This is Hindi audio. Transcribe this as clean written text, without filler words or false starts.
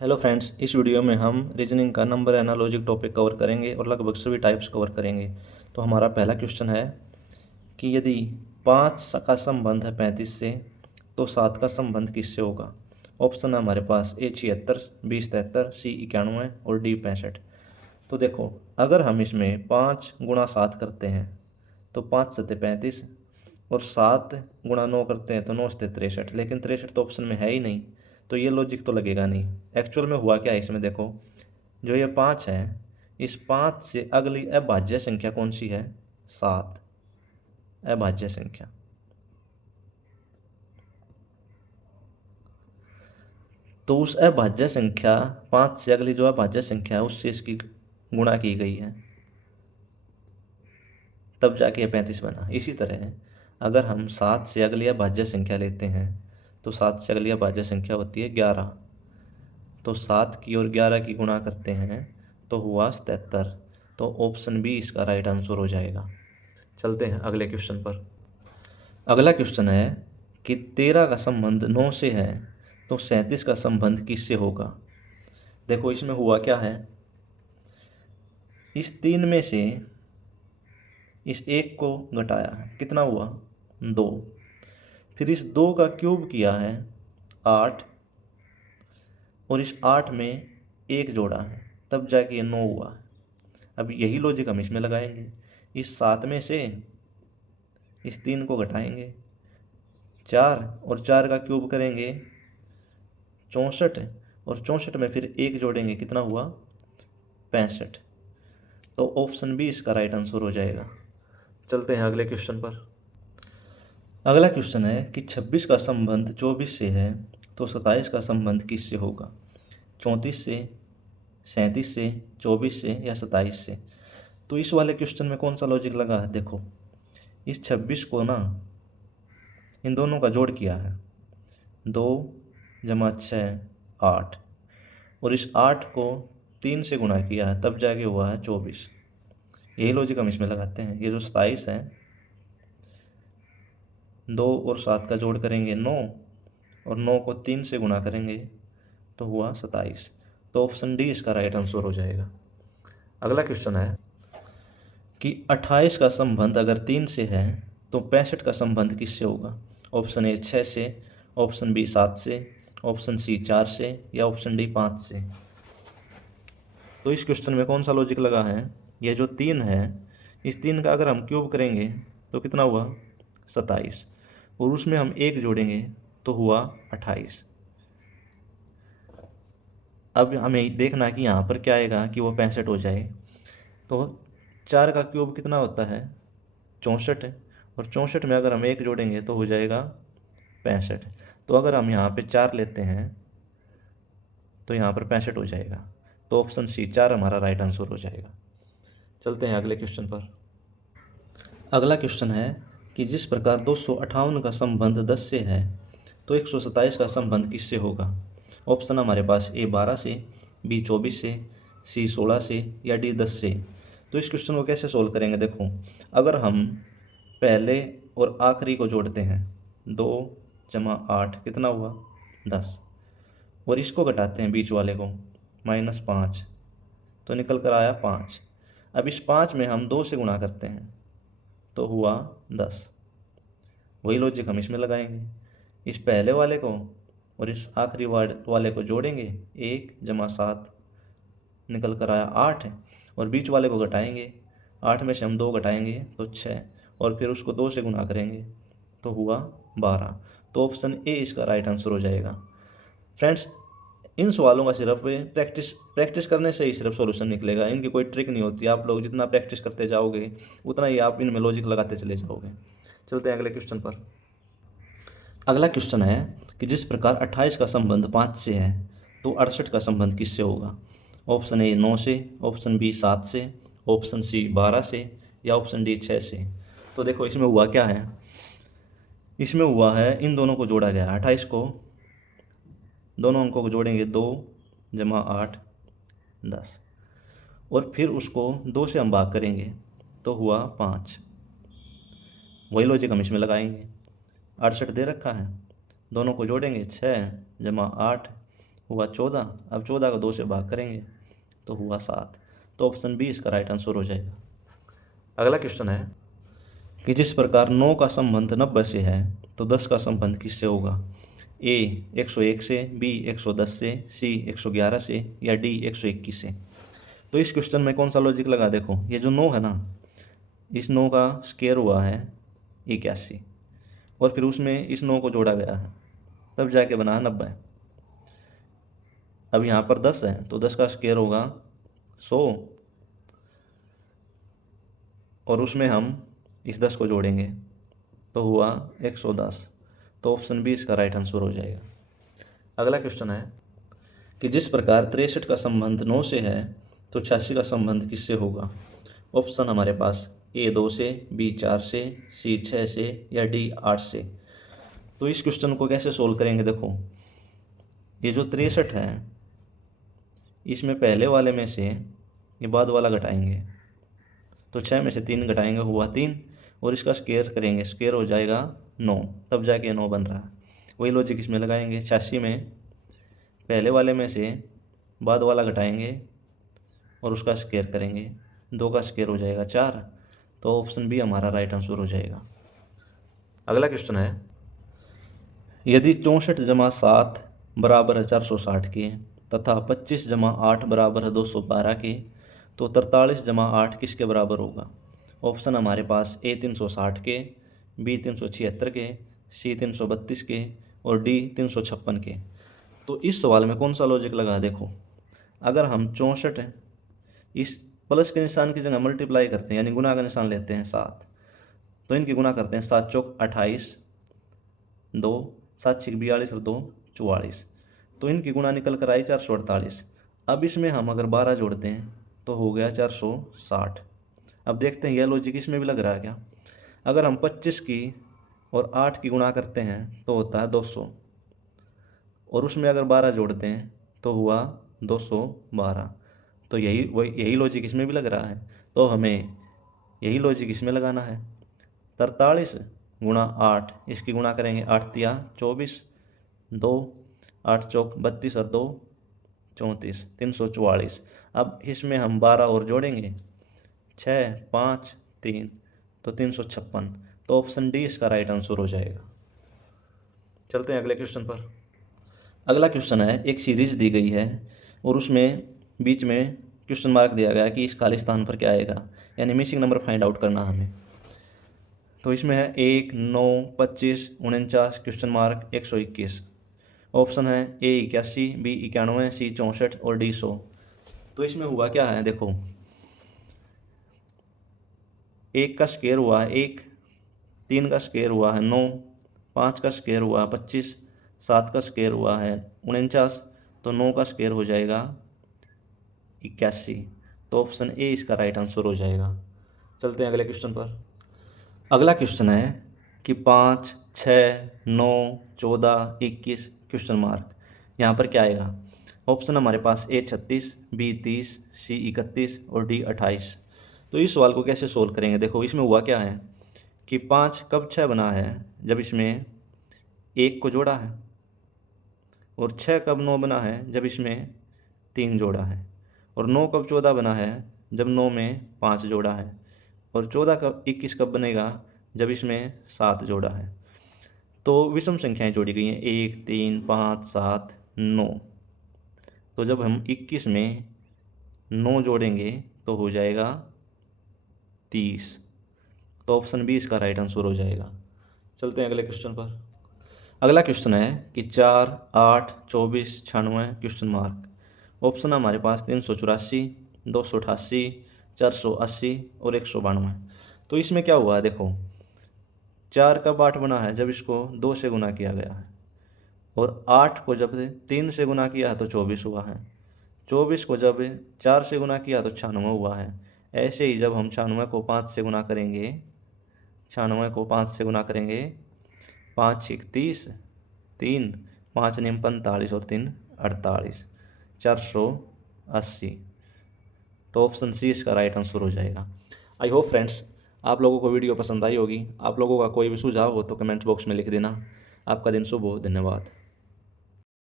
हेलो फ्रेंड्स, इस वीडियो में हम रीजनिंग का नंबर एनालॉजिक टॉपिक कवर करेंगे और लगभग सभी टाइप्स कवर करेंगे। तो हमारा पहला क्वेश्चन है कि यदि 5 का संबंध है 35 से तो 7 का संबंध किससे होगा। ऑप्शन है हमारे पास ए 76, बी 77, सी 91 और डी 65। तो देखो, अगर हम इसमें 5 गुणा 7 करते हैं तो 5 सत्ते 35 और 7 गुणा 9 करते हैं तो 9 सत्ते 63, लेकिन 63 तो ऑप्शन में है ही नहीं, तो ये लॉजिक तो लगेगा नहीं। एक्चुअल में हुआ क्या है इसमें, देखो जो ये 5 है, इस 5 से अगली अभाज्य संख्या कौन सी है? 7 अभाज्य संख्या। तो उस अभाज्य संख्या 5 से अगली जो अभाज्य संख्या है उससे इसकी गुणा की गई है, तब जाके ये 35 बना। इसी तरह अगर हम 7 से अगली अभाज्य संख्या लेते हैं तो 7 से अगली अभाज्य संख्या होती है 11। तो 7 की और 11 की गुणा करते हैं तो हुआ 77। तो ऑप्शन बी इसका राइट आंसर हो जाएगा। चलते हैं अगले क्वेश्चन पर। अगला क्वेश्चन है कि 13 का संबंध 9 से है तो 37 का संबंध किससे होगा। देखो इसमें हुआ क्या है, इस 3 में से इस 1 को घटाया है, कितना हुआ? 2। फिर इस 2 का क्यूब किया है 8 और इस 8 में 1 जोड़ा है, तब जाके ये 9 हुआ। अब यही लॉजिक हम इसमें लगाएंगे। इस 7 में से इस 3 को घटाएंगे, 4 और 4 का क्यूब करेंगे 64 और 64 में फिर 1 जोड़ेंगे, कितना हुआ? 65। तो ऑप्शन बी इसका राइट आंसर हो जाएगा। चलते हैं अगले क्वेश्चन पर। अगला क्वेश्चन है कि 26 का संबंध 24 से है तो 27 का संबंध किससे होगा। 34 से, 37 से, 24 से या 27 से। तो इस वाले क्वेश्चन में कौन सा लॉजिक लगा है, देखो इस 26 को ना इन दोनों का जोड़ किया है, 2 जमा 6 8, और इस 8 को 3 से गुणा किया है, तब जाके हुआ है 24। यही लॉजिक हम इसमें लगाते हैं। ये जो 27 है, 2 और 7 का जोड़ करेंगे 9 और 9 को 3 से गुणा करेंगे तो हुआ 27। तो ऑप्शन डी इसका राइट आंसर हो जाएगा। अगला क्वेश्चन है कि 28 का संबंध अगर 3 से है तो 65 का संबंध किससे होगा। ऑप्शन ए 6 से, ऑप्शन बी 7 से, ऑप्शन सी 4 से या ऑप्शन डी 5 से। तो इस क्वेश्चन में कौन सा लॉजिक लगा है, ये जो 3 है, इस 3 का अगर हम क्यूब करेंगे तो कितना हुआ? 27, और उसमें हम 1 जोड़ेंगे तो हुआ 28। अब हमें देखना है कि यहाँ पर क्या आएगा कि वो 65 हो जाए। तो 4 का क्यूब कितना होता है? 64 है, और 64 में अगर हम 1 जोड़ेंगे तो हो जाएगा 65। तो अगर हम यहाँ पे 4 लेते हैं तो यहाँ पर 65 हो जाएगा। तो ऑप्शन सी 4 हमारा राइट आंसर हो जाएगा। चलते हैं अगले क्वेश्चन पर। अगला क्वेश्चन है कि जिस प्रकार 258 का संबंध 10 से है तो 127 का संबंध किससे होगा। ऑप्शन हमारे पास ए 12 से, बी 24 से, सी 16 से या डी 10 से। तो इस क्वेश्चन को कैसे सोल्व करेंगे, देखो अगर हम पहले और आखिरी को जोड़ते हैं, 2 जमा 8 कितना हुआ? 10, और इसको घटाते हैं बीच वाले को, -5, तो निकल कर आया 5। अब इस 5 में हम 2 से गुणा करते हैं तो हुआ 10। वही लॉजिक हम इसमें लगाएंगे। इस पहले वाले को और इस आखिरी वाले को जोड़ेंगे, 1 जमा 7 निकल कर आया 8, और बीच वाले को घटाएंगे, 8 में से हम 2 घटाएंगे तो 6, और फिर उसको 2 से गुणा करेंगे तो हुआ 12। तो ऑप्शन ए इसका राइट आंसर हो जाएगा। फ्रेंड्स, इन सवालों का सिर्फ प्रैक्टिस करने से ही सिर्फ सॉल्यूशन निकलेगा। इनकी कोई ट्रिक नहीं होती। आप लोग जितना प्रैक्टिस करते जाओगे उतना ही आप इनमें लॉजिक लगाते चले जाओगे। चलते हैं अगले क्वेश्चन पर। अगला क्वेश्चन है कि जिस प्रकार 28 का संबंध 5 से है तो 68 का संबंध किससे होगा। ऑप्शन ए 9 से, ऑप्शन बी 7 से, ऑप्शन सी 12 से या ऑप्शन डी 6 से। तो देखो इसमें हुआ क्या है, इसमें हुआ है इन दोनों को जोड़ा गया, 28 को दोनों अंकों को जोड़ेंगे, 2 जमा 8 10, और फिर उसको 2 से हम भाग करेंगे तो हुआ 5। वही लॉजिक हम इसमें लगाएंगे। 68 दे रखा है, दोनों को जोड़ेंगे, 6 जमा 8 हुआ 14। अब 14 को 2 से भाग करेंगे तो हुआ 7। तो ऑप्शन बी इसका राइट आंसर हो जाएगा। अगला क्वेश्चन है कि जिस प्रकार 9 का संबंध 90 से है तो 10 का संबंध किससे होगा? ए 101 से, बी 110 से, सी 111 से या डी 121 से। तो इस क्वेश्चन में कौन सा लॉजिक लगा? देखो ये जो 9 है ना, इस 9 का स्क्वायर हुआ है 81 और फिर उसमें इस 9 को जोड़ा गया है तब जाके बना है 90। अब यहाँ पर 10 है तो 10 का स्क्वायर होगा 100 और उसमें हम इस 10 को जोड़ेंगे तो हुआ 110। तो ऑप्शन बी इसका राइट आंसर हो जाएगा। अगला क्वेश्चन है कि जिस प्रकार 63 का संबंध 9 से है तो 86 का संबंध किससे होगा? ऑप्शन हमारे पास ए 2 से, बी 4 से, सी 6 से या डी 8 से। तो इस क्वेश्चन को कैसे सोल्व करेंगे? देखो ये जो 63 है इसमें पहले वाले में से ये बाद वाला घटाएंगे तो 6 में से 3 घटाएंगे हुआ 3 और इसका स्क्वायर करेंगे, स्क्वायर हो जाएगा 9, तब जाके 9 बन रहा है। वही लॉजिक इसमें लगाएंगे, 86 में पहले वाले में से बाद वाला घटाएंगे और उसका स्क्वायर करेंगे, 2 का स्क्वायर हो जाएगा 4। तो ऑप्शन बी हमारा राइट आंसर हो जाएगा। अगला क्वेश्चन है यदि 64 जमा 7 बराबर है 460 के तथा 25 जमा 8 बराबर है 212 के तो 43 जमा 8 किसके बराबर होगा? ऑप्शन हमारे पास ए 360 के, बी 376 के, सी 332 के और डी 356 के। तो इस सवाल में कौन सा लॉजिक लगा? देखो अगर हम 64 इस प्लस के निशान की जगह मल्टीप्लाई करते हैं यानी गुना का निशान लेते हैं 7, तो इनकी गुना करते हैं 7 चौक 28, 2 7 छिक 42 और 2 44। तो इनकी गुणा निकल कर आई 448। अब इसमें हम अगर 12 जोड़ते हैं तो हो गया 460। अब देखते हैं यह लॉजिक इसमें भी लग रहा है क्या? अगर हम 25 की और 8 की गुणा करते हैं तो होता है 200 और उसमें अगर 12 जोड़ते हैं तो हुआ 212। तो यही लॉजिक इसमें भी लग रहा है। तो हमें यही लॉजिक इसमें लगाना है। 43 गुणा 8 इसकी गुणा करेंगे 8 तिया 24, 2 8 चौक 32 और 2 34, 344। अब इसमें हम 12 और जोड़ेंगे 6 5 3 तो 356। तो ऑप्शन डी इसका राइट आंसर हो जाएगा। चलते हैं अगले क्वेश्चन पर। अगला क्वेश्चन है एक सीरीज दी गई है और उसमें बीच में क्वेश्चन मार्क दिया गया है कि इस खाली स्थान पर क्या आएगा, यानी मिसिंग नंबर फाइंड आउट करना हमें। तो इसमें है 1 9 25 49 क्वेश्चन मार्क 121। ऑप्शन है ए 81, बी 91, सी 64 और डी 100। तो इसमें हुआ क्या है? देखो 1 का स्क्वायर हुआ है 1, 3 का स्क्वायर हुआ है 9, 5 का स्क्वायर हुआ है 25, 7 का स्क्वायर हुआ है 49, तो 9 का स्क्वायर हो जाएगा 81। तो ऑप्शन ए इसका राइट आंसर हो जाएगा। चलते हैं अगले क्वेश्चन पर। अगला क्वेश्चन है कि 5 6 9 14 21 क्वेश्चन मार्क, यहाँ पर क्या आएगा? ऑप्शन हमारे पास ए 36, बी 30, सी 31 और डी 28। तो इस सवाल को कैसे सोल्व करेंगे? देखो इसमें हुआ क्या है कि 5 कब 6 बना है? जब इसमें 1 को जोड़ा है। और 6 कब 9 बना है? जब इसमें 3 जोड़ा है। और 9 कब 14 बना है? जब 9 में 5 जोड़ा है। और 14 कब 21 कब बनेगा? जब इसमें 7 जोड़ा है। तो विषम संख्याएं जोड़ी गई हैं 1 3 5 7 9। तो जब हम 21 में 9 जोड़ेंगे तो हो जाएगा 30। तो ऑप्शन बी इसका राइट आंसर हो जाएगा। चलते हैं अगले क्वेश्चन पर। अगला क्वेश्चन है कि 4 8 24 96 क्वेश्चन मार्क। ऑप्शन हमारे पास 384, 288, 480 और 192। तो इसमें क्या हुआ है? देखो 4 कब 8 बना है? जब इसको 2 से गुना किया गया है। और 8 को जब 3 से गुना किया है तो 24 हुआ है। 24 को जब 4 से गुना किया तो 96 हुआ है। ऐसे ही जब हम 96 को 5 से गुना करेंगे, 96 को 5 से गुना करेंगे, 5 6 30, 3 5 9 45 और 3 48, 480। तो ऑप्शन सी इसका राइट आंसर हो जाएगा। आई होप फ्रेंड्स आप लोगों को वीडियो पसंद आई होगी। आप लोगों का कोई भी सुझाव हो तो कमेंट बॉक्स में लिख देना। आपका दिन शुभ हो। धन्यवाद।